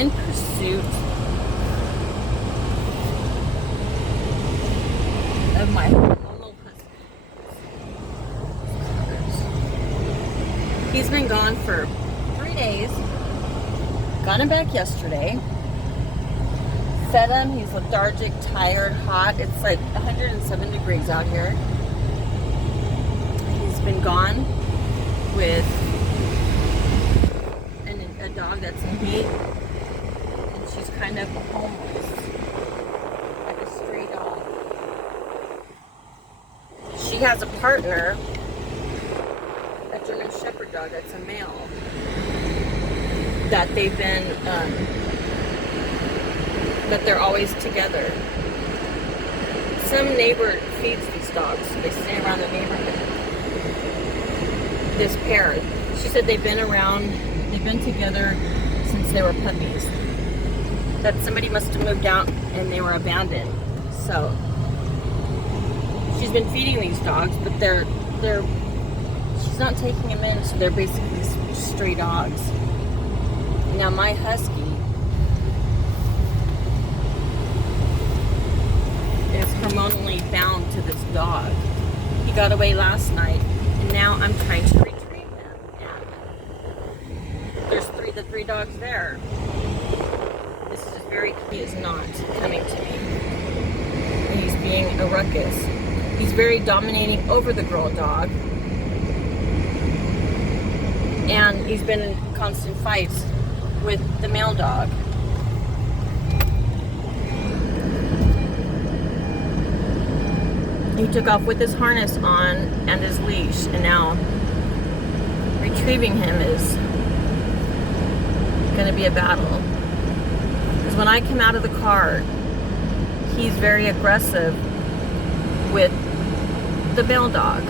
in pursuit of my little husky. He's been gone for 3 days. Got him back yesterday. Fed him. He's lethargic, tired, hot. It's like 107 degrees out here. He's been gone with a dog that's in heat, and she's kind of homeless, like a stray dog. She has a partner, a German Shepherd dog that's a male, that they've been, that they're always together. Some neighbor feeds these dogs, so they stay around the neighborhood. This pair, she said they've been together since they were puppies. That somebody must have moved out and they were abandoned. So she's been feeding these dogs, but she's not taking them in, so they're basically stray dogs. Now my husky is hormonally bound to this dog. He got away last night, and now I'm trying to retrieve him. And there's the three dogs there. This is he is not coming to me. And he's being a ruckus. He's very dominating over the girl dog. And he's been in constant fights with the male dog. He took off with his harness on and his leash, and now retrieving him is going to be a battle. Because when I come out of the car, he's very aggressive with the male dog.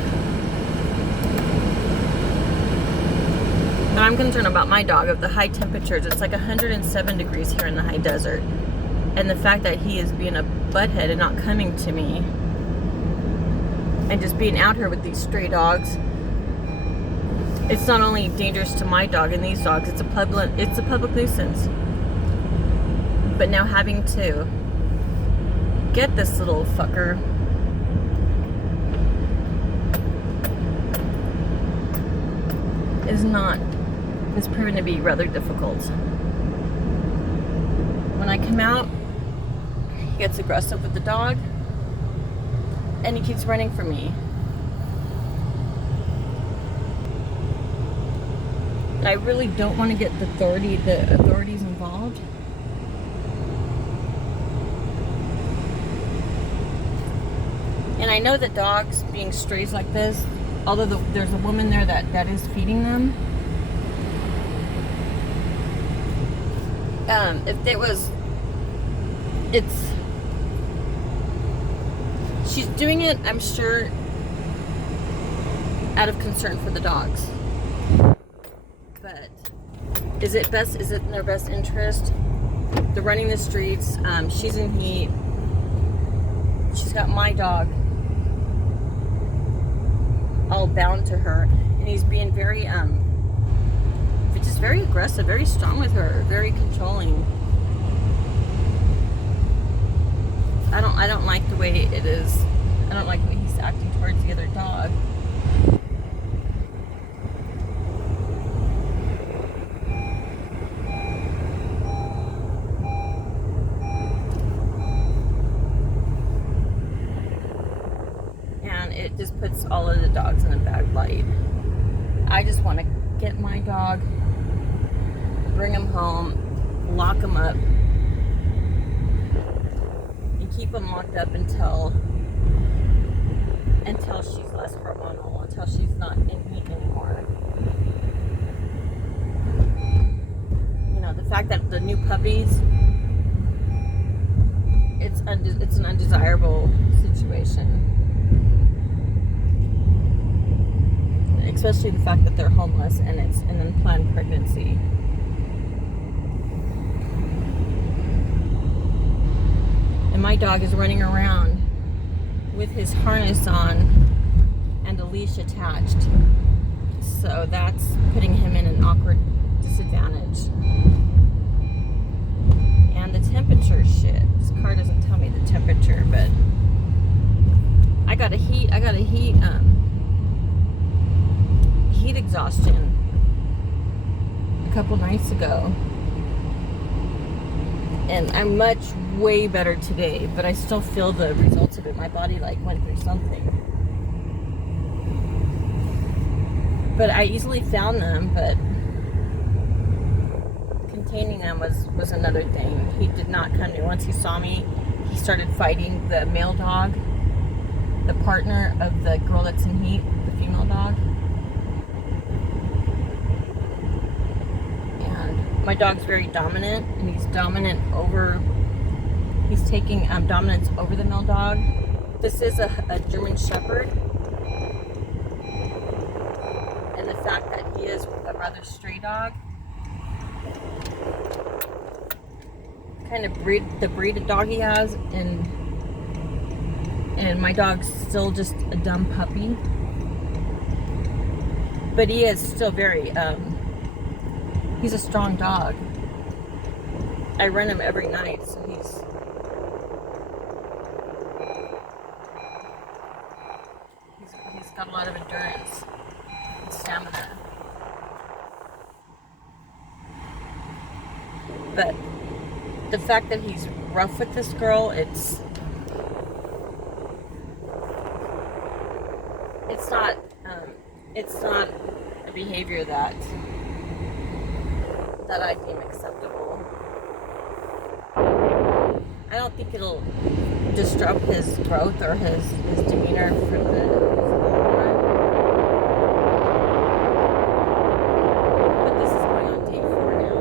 But I'm concerned about my dog, of the high temperatures. It's like 107 degrees here in the high desert. And the fact that he is being a butthead and not coming to me, and just being out here with these stray dogs, it's not only dangerous to my dog and these dogs, it's a public nuisance. But now having to get this little fucker is proven to be rather difficult. When I come out, he gets aggressive with the dog, and he keeps running from me. And I really don't want to get the authorities involved. And I know that dogs being strays like this, although there's a woman there that is feeding them, she's doing it, I'm sure, out of concern for the dogs. But is it in their best interest? They're running the streets. She's in heat. She's got my dog all bound to her, and he's being very just very aggressive, very strong with her, very controlling. I don't like the way it is. I don't like the way he's acting towards the other dog. And it just puts all of the dogs in a bad light. I just want to get my dog, bring him home, lock him up, and keep him locked up until she's less hormonal, until she's not in heat anymore. You know, the fact that the new puppies, it's an undesirable situation. Especially the fact that they're homeless and it's an unplanned pregnancy. And my dog is running around with his harness on and a leash attached. So that's putting him in an awkward disadvantage. a couple nights ago. And I'm way better today, but I still feel the results of it. My body like went through something. But I easily found them, but containing them was another thing. He did not come to me. Once he saw me, he started fighting the male dog, the partner of the girl that's in heat, the female dog. And my dog's very dominant, and he's taking dominance over the male dog. This is a German Shepherd. And the fact that he is a rather stray dog, kind of the breed of dog he has, and my dog's still just a dumb puppy, but he is still very he's a strong dog. I run him every night, so he's got a lot of endurance and stamina. But the fact that he's rough with this girl, it's not a behavior that I deem acceptable. I don't think it'll disrupt his growth or his demeanor for the long run. But this is going on day 4 now.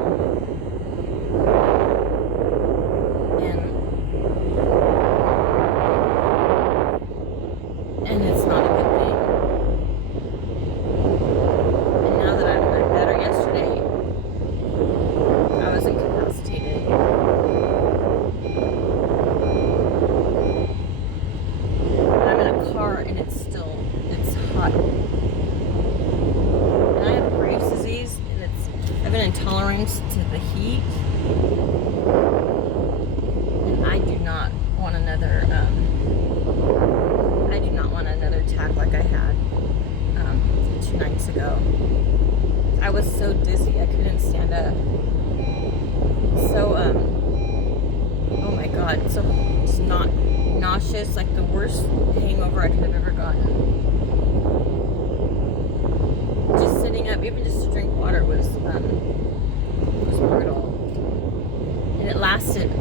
And it's not a good thing. And now that I'm better, yesterday I was incapacitated. And I'm in a car and it's hot. And I have Graves' disease, and I have an intolerance to the heat. And I do not want another attack like I had 2 nights ago. I was so dizzy I couldn't stand up. So oh my god, so it's not nauseous, like the worst hangover I could have ever gotten. Just sitting up, even just to drink water was brutal. And it lasted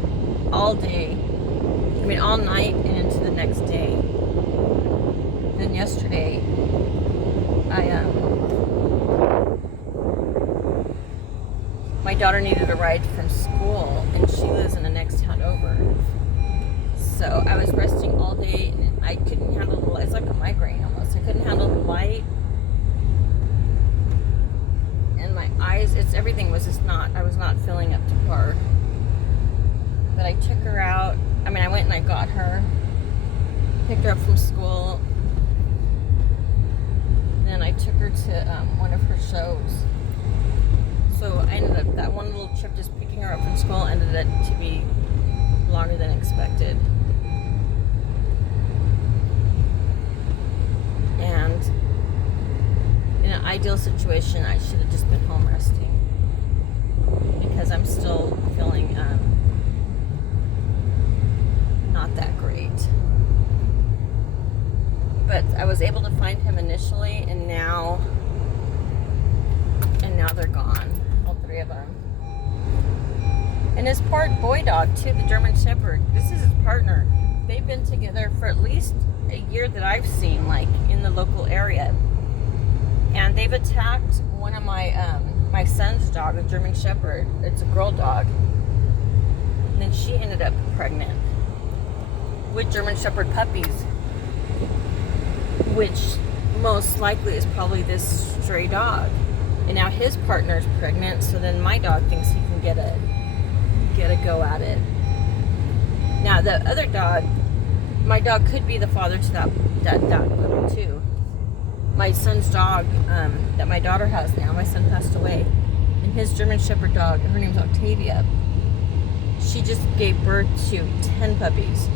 all day. I mean, all night and into the next day. Then yesterday, my daughter needed a ride from school, and she lives in the next town over. So I was resting all day, and I couldn't handle the light. It's like a migraine almost. I couldn't handle the light, and my eyes. Everything was just not. I was not filling up to par. But I took her out. I mean, I went and I got her, picked her up from school. Then I took her to one of her shows. So I ended up, that one little trip just picking her up from school ended up to be longer than expected. And in an ideal situation, I should have just been home resting, because I'm still feeling not that great. But I was able to find him initially, and now they're gone, all 3 of them. And his part boy dog too, the German Shepherd. This is his partner. They've been together for at least a year that I've seen, like in the local area. And they've attacked one of my son's dog, the German Shepherd. It's a girl dog. And then she ended up pregnant with German Shepherd puppies, which most likely is probably this stray dog. And now his partner's pregnant, so then my dog thinks he can get a go at it. Now the other dog, my dog could be the father to that puppy too. My son's dog that my daughter has now, my son passed away, and his German Shepherd dog, her name's Octavia, she just gave birth to 10 puppies.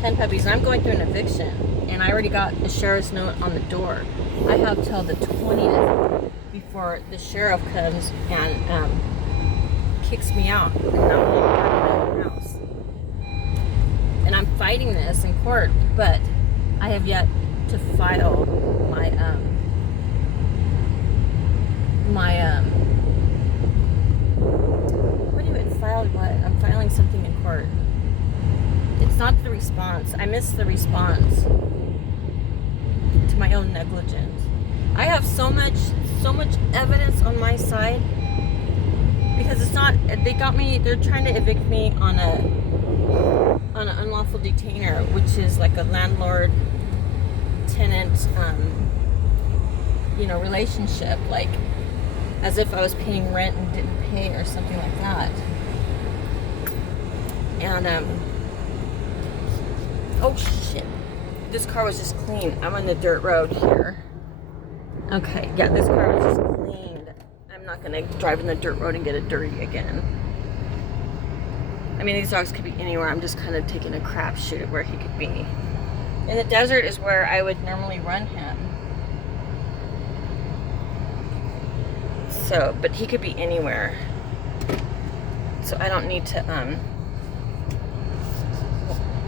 10 puppies, and I'm going through an eviction, and I already got the sheriff's note on the door. I have till the 20th before the sheriff comes and kicks me out and I'm back in my own house. And I'm fighting this in court, but I have yet to file my I'm filing something in court. It's not the response. I missed the response to my own negligence. I have so much evidence on my side because it's not. They're trying to evict me on an unlawful detainer, which is like a landlord-tenant, relationship, like as if I was paying rent and didn't pay or something like that. And oh shit, this car was just clean. I'm on the dirt road here. Okay, yeah, this car was just cleaned. I'm not gonna drive in the dirt road and get it dirty again. I mean, these dogs could be anywhere. I'm just kind of taking a crapshoot at where he could be. In the desert is where I would normally run him. So, but he could be anywhere. So I don't need to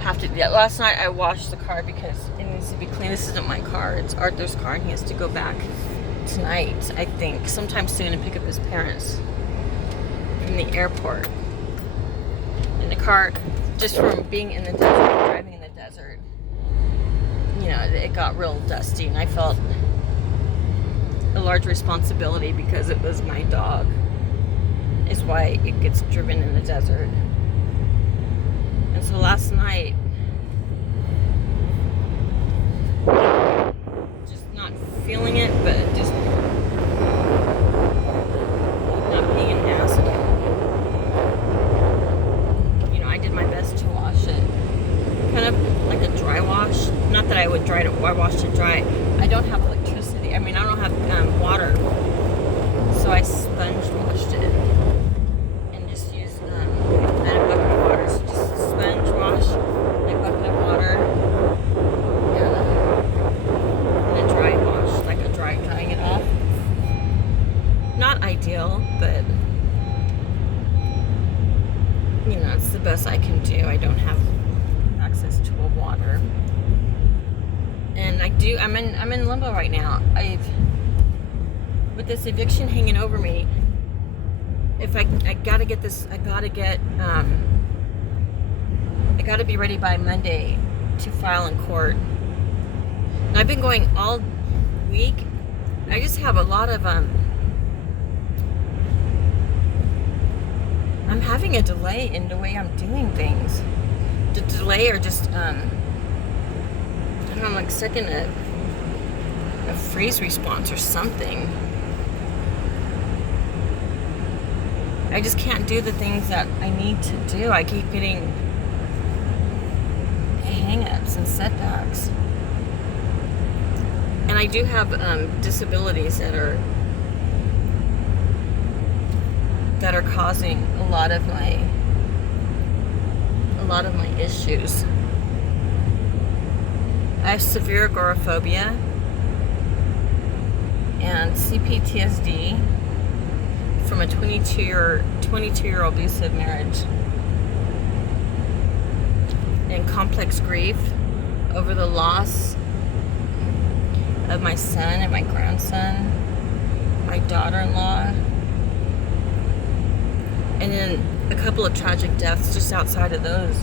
have to. Yeah, last night I washed the car because it needs to be clean. This isn't my car. It's Arthur's car, and he has to go back tonight, I think, sometime soon, and pick up his parents from the airport. And the car, just from being in the desert, driving in the desert, it got real dusty, and I felt a large responsibility because it was my dog, is why it gets driven in the desert. And so last night, just not feeling it, but just not being an asshole. I did my best to wash it. Kind of like a dry wash. Not that I would wash it dry. I don't have electricity. I mean, I don't have water. So I sponge washed it. And just used a bucket of water. So just sponge wash, a bucket of water. And a dry wash, like a drying it off. Not ideal, but it's the best I can do. I don't have access to a water. And I'm in limbo right now. With this eviction hanging over me, if I gotta get this, I gotta be ready by Monday to file in court. And I've been going all week. I just have a lot of I'm having a delay in the way I'm doing things. The delay or just I don't know, I'm like stuck in a freeze response or something. I just can't do the things that I need to do. I keep getting hang-ups and setbacks. And I do have disabilities that are causing a lot of my issues. I have severe agoraphobia and CPTSD from a 22-year abusive marriage, and complex grief over the loss of my son and my grandson, my daughter-in-law, and then a couple of tragic deaths just outside of those.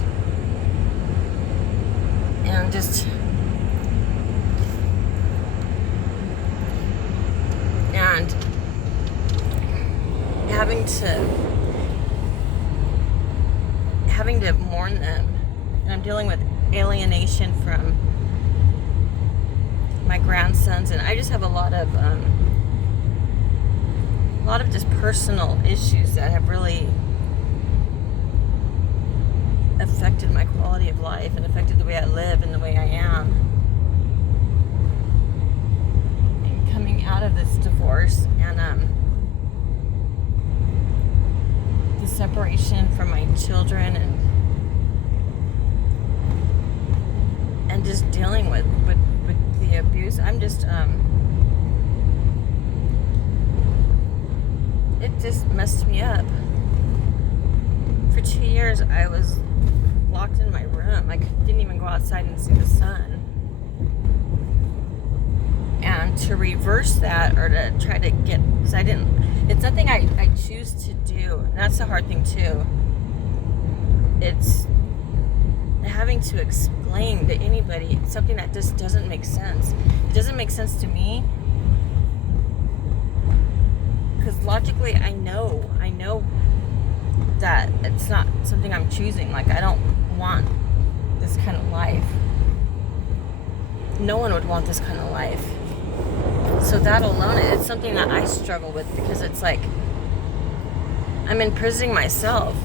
And just having to mourn them. And I'm dealing with alienation from my grandsons, and I just have a lot of just personal issues that have really affected my quality of life and affected the way I live and the way I am. And coming out of this divorce and the separation from my children and just dealing with the abuse, I'm just just messed me up. For 2 years, I was locked in my room. I didn't even go outside and see the sun. And to reverse that, or to try to get, because it's nothing I choose to do. And that's the hard thing too. It's having to explain to anybody something that just doesn't make sense. It doesn't make sense to me. Because logically, I know that it's not something I'm choosing. Like, I don't want this kind of life. No one would want this kind of life. So that alone, it's something that I struggle with, because it's like I'm imprisoning myself.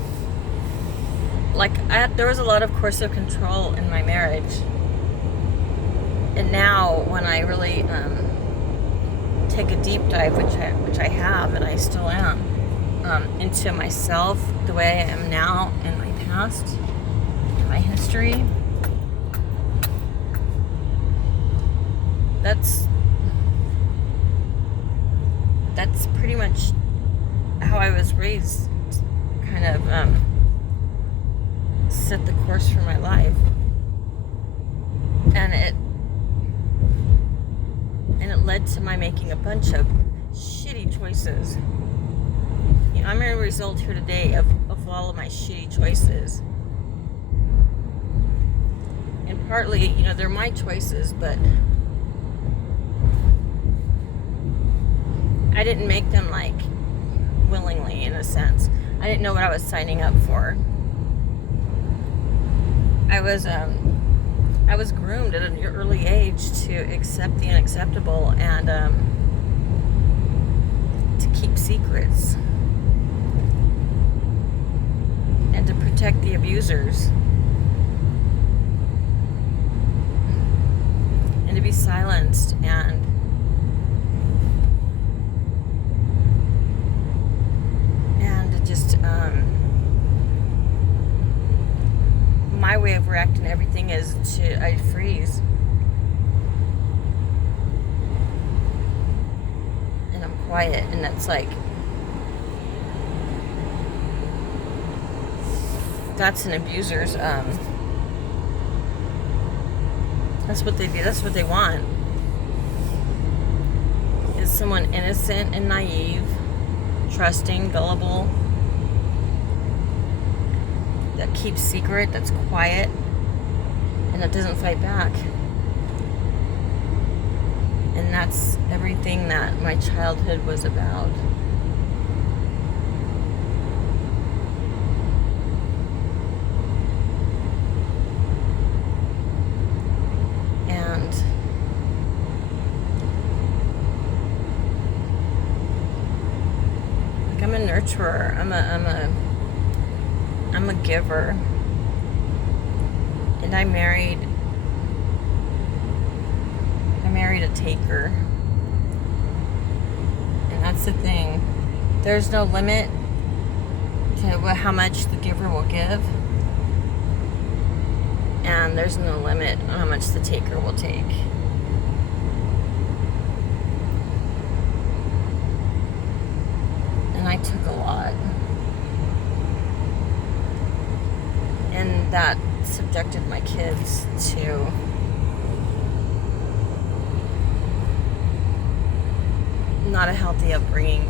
Like, there was a lot of coercive control in my marriage, and now when I really take a deep dive, which I have, and I still am, into myself, the way I am now, and my past, my history, that's pretty much how I was raised, kind of set the course for my life. And it led to my making a bunch of shitty choices. You know, I'm a result here today of all of my shitty choices. And partly, you know, they're my choices, but I didn't make them, like, willingly, in a sense. I didn't know what I was signing up for. I was groomed at an early age to accept the unacceptable and to keep secrets and to protect the abusers and to be silenced and to just my way of reacting to everything is I freeze. And I'm quiet, and that's like, that's an abuser's, that's what they do, that's what they want. Is someone innocent and naive, trusting, gullible, that keeps secret, that's quiet, and that doesn't fight back. And that's everything that my childhood was about. And like, I'm a nurturer. I'm a giver, and I married a taker, and that's the thing. There's no limit to how much the giver will give, and there's no limit on how much the taker will take. And I took a lot. And that subjected my kids to not a healthy upbringing,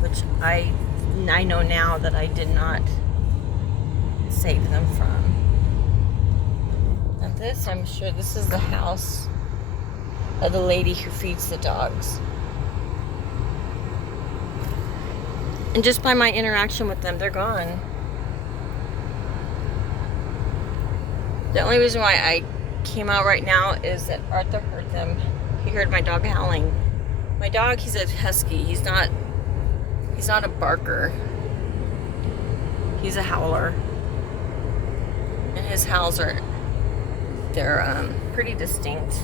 which I know now that I did not save them from. And this, I'm sure this is the house of the lady who feeds the dogs. And just by my interaction with them, they're gone. The only reason why I came out right now is that Arthur heard them. He heard my dog howling. My dog, he's a husky. He's not a barker. He's a howler. And his howls they're pretty distinct.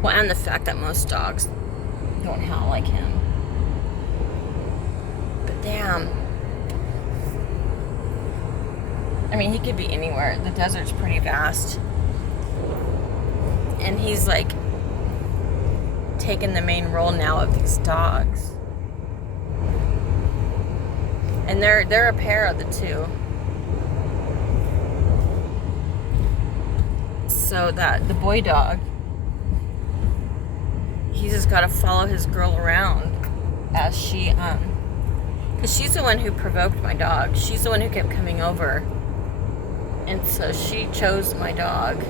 Well, and the fact that most dogs don't howl like him. But damn. I mean, he could be anywhere. The desert's pretty vast. And he's like taken the main role now of these dogs. And they're a pair of the two. So that the boy dog, he's just got to follow his girl around as she, because she's the one who provoked my dog. She's the one who kept coming over. And so she chose my dog.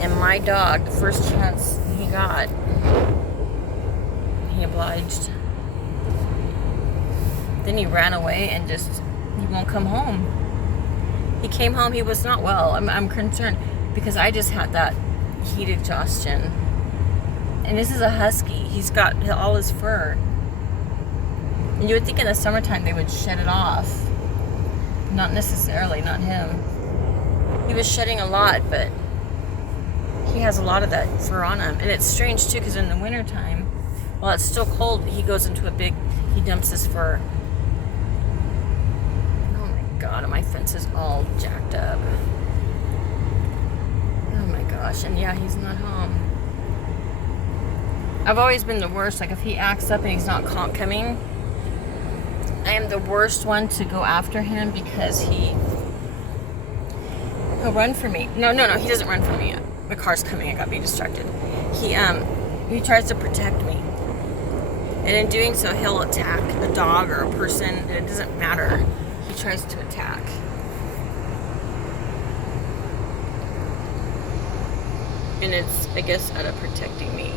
And my dog, the first chance he got, he obliged. Then he ran away and he won't come home. He came home, he was not well. I'm concerned because I just had that heat exhaustion. And this is a husky. He's got all his fur. And you would think in the summertime they would shed it off. Not necessarily, not him. He was shedding a lot, but he has a lot of that fur on him. And it's strange too, because in the wintertime, while it's still cold, he goes into he dumps his fur. Oh my God, and my fence is all jacked up. Oh my gosh, and yeah, he's not home. I've always been the worst. Like if he acts up and he's not coming, I am the worst one to go after him because he'll run for me. No, he doesn't run for me. The car's coming. I got me distracted. He tries to protect me, and in doing so, he'll attack a dog or a person. And it doesn't matter. He tries to attack. And it's, I guess, out of protecting me.